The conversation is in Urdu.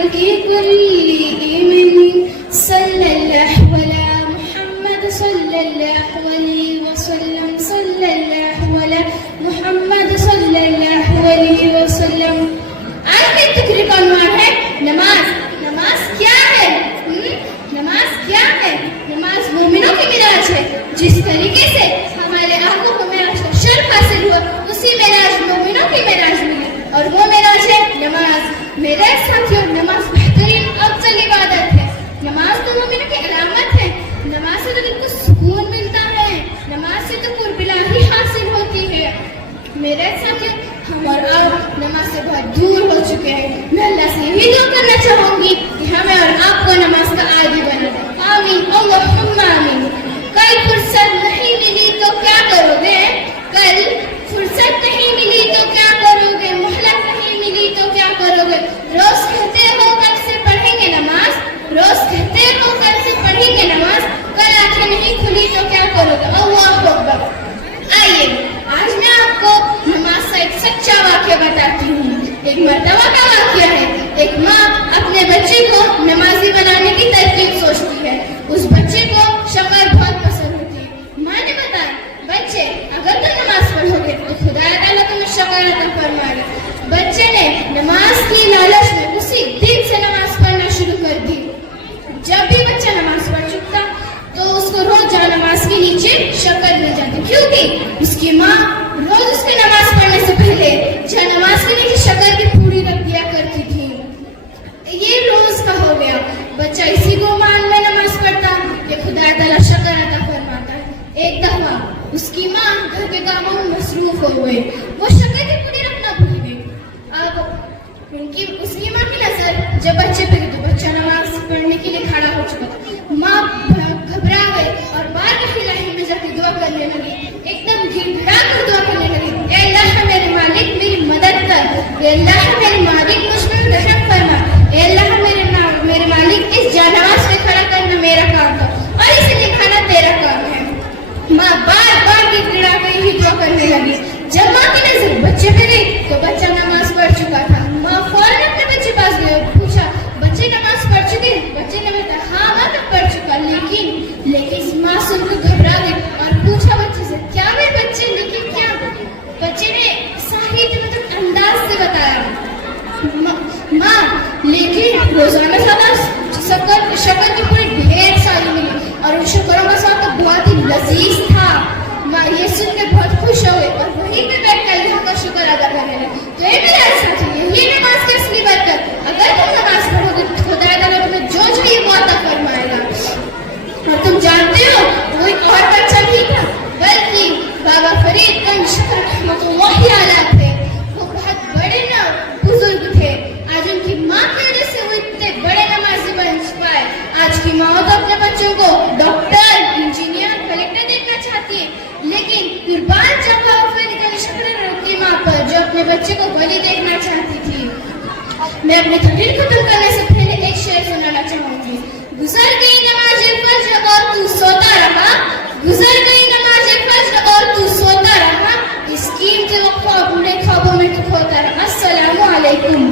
الخلق كلهم صلى الله على محمد صلى الله عليه وسلم صلى الله على محمد صلى الله عليه وسلم. آج کی تقریر کا عنوان ہے نماز. نماز کیا ہے؟ نماز کیا ہے؟ نماز مومنوں کی معراج ہے. جس طریقے سے ہمارے آقا کو معراج کا شرف حاصل ہوا, اسی معراج مومنوں کی معراج ملی, اور وہ معراج ہے نماز. میرے ساتھیوں, نماز بہترین افضل عبادت ہے. نماز تو مومنوں کی علامت ہے. نماز سے تو دل کو سکون ملتا ہے. نماز سے تو قرب الہی حاصل ہوتی ہے. میرے ساتھیوں, ہم اور آپ نماز سے بہت دور ہو چکے ہیں. میں اللہ سے یہی دعا کرنا چاہوں گی کہ ہمیں اور آپ کو نماز کا عادی بنا دے. آمین, اللہم آمین. کل فرصت نہیں ملی تو کیا کرو گے؟ کل فرصت نہیں ملی تو کیا کرو گے؟ مہلت نہیں ملی تو کیا کرو گے؟ روز کہتے ہو کل سے پڑھیں گے نماز, روز کہتے ہو کل سے پڑھیں گے نماز, کل آنکھیں نہیں کھلی تو کیا کرو گے؟ اللہ اکبر. آئیے آج میں آپ کو نماز کا ایک سچا واقعہ بتاتی ہوں. ایک مرتبہ کا واقعہ ہے. ایک ماں اپنے بچے کو نمازی بنانے کی ترکیب سوچتی ہے. اس بچے کو شکر بہت پسند ہوتی ہے. ماں نے بتایا, بچے اگر تم نماز پڑھو گے تو خدا تعالیٰ تمہیں شکر عطا فرمائے گا. بچے نے نماز کی لالچ میں اسی دن سے نماز پڑھنا شروع کر دی. جب بھی بچہ نماز پڑھ چکتا تو اس کو روز جا نماز کے نیچے شکر مل جاتی, کیونکہ اس کی ماں روز اس کی نماز پڑھنے سے پہلے جا نماز کے نیچے شکر کی پوری رکھ دیا کرتی تھی. یہ روز کا ہو گیا. بچہ اسی گمان میں نماز پڑھتا کہ خدا تعالیٰ شکر عطا فرماتا ہے. ایک دفعہ اس کی ماں گھر کے کاموں میں مصروف ہو گئے. وہ شکر کی پوری رکھنا بھول گئی. اب اس کی ماں کی نظر جب بچے پہ گئی تو بچہ نماز پڑھنے کے لیے کھڑا ہو چکا تھا. ماں گھبرا گئی اور بار الہی میں جا کے دعا کرنے لگی. ایک دم گڑ گڑا کر دعا کرنے لگی, اے اللہ میرے مالک میری مدد کر, اے اللہ میرے مالک مجھ پر رحم فرما, اے اللہ میرے مالک اس جانواز پہ کھڑا کرنا میرا کام تھا اور اسے دکھانا تیرا کام ہے. ماں بار بار گڑ گڑا کر ہی دعا کرنے لگی. جب ماں کی نظر بچے پہ گئی تو بچہ نماز پڑھ چکا تھا. ماں فوراً اپنے بچے پاس گئی اور پوچھا, بچے نماز پڑھ چکے؟ بچے نے بتایا, ہاں ماں میں پڑھ چکا. لیکن ماں سن کو گھبرا گئی اور پوچھا بچے سے, کیا میرے بچے لیکن کیا؟ بچے نے صحیح انداز سے بتایا, ماں لیکن روزانہ شکر کی پوری ڈھیر ساری ملی اور ان شکروں کا ساتھ بہت ہی لذیذ تھا. ماں یہ سن کے بہت خوش ہو گئی اور وہیں پہ بیٹھ کر اللہ کا شکر ادا کرنے لگے. تو یہ میرے ساتھی, یہ نماز کی اصلی برکت. اگر تم نماز پڑھو گے تو خدا تعالیٰ تمہیں جو چاہیے وہ عطا فرمائے گا. اور تم جانتے ہو کوئی اور بچہ نہیں تھا بلکہ بابا فرید گنج رحمۃ اللہ علیہ تھے. وہ بہت بڑے بزرگ تھے. آج ان کی ماں کی وجہ سے وہ اتنے بڑے نمازی بن پائے. آج کی ماں تو اپنے بچوں کو ڈاکٹر, انجینئر, کلیکٹر دیکھنا چاہتی ہے, لیکن قربان جاوا فرید گنج کی ماں پر جو اپنے بچے کو ولی دیکھنا چاہتی تھی. میں اپنی تقریر ختم کرنے سے پہلے ایک شعر سنانا چاہوں گی. گزر گئی نماز فجر اور تو سو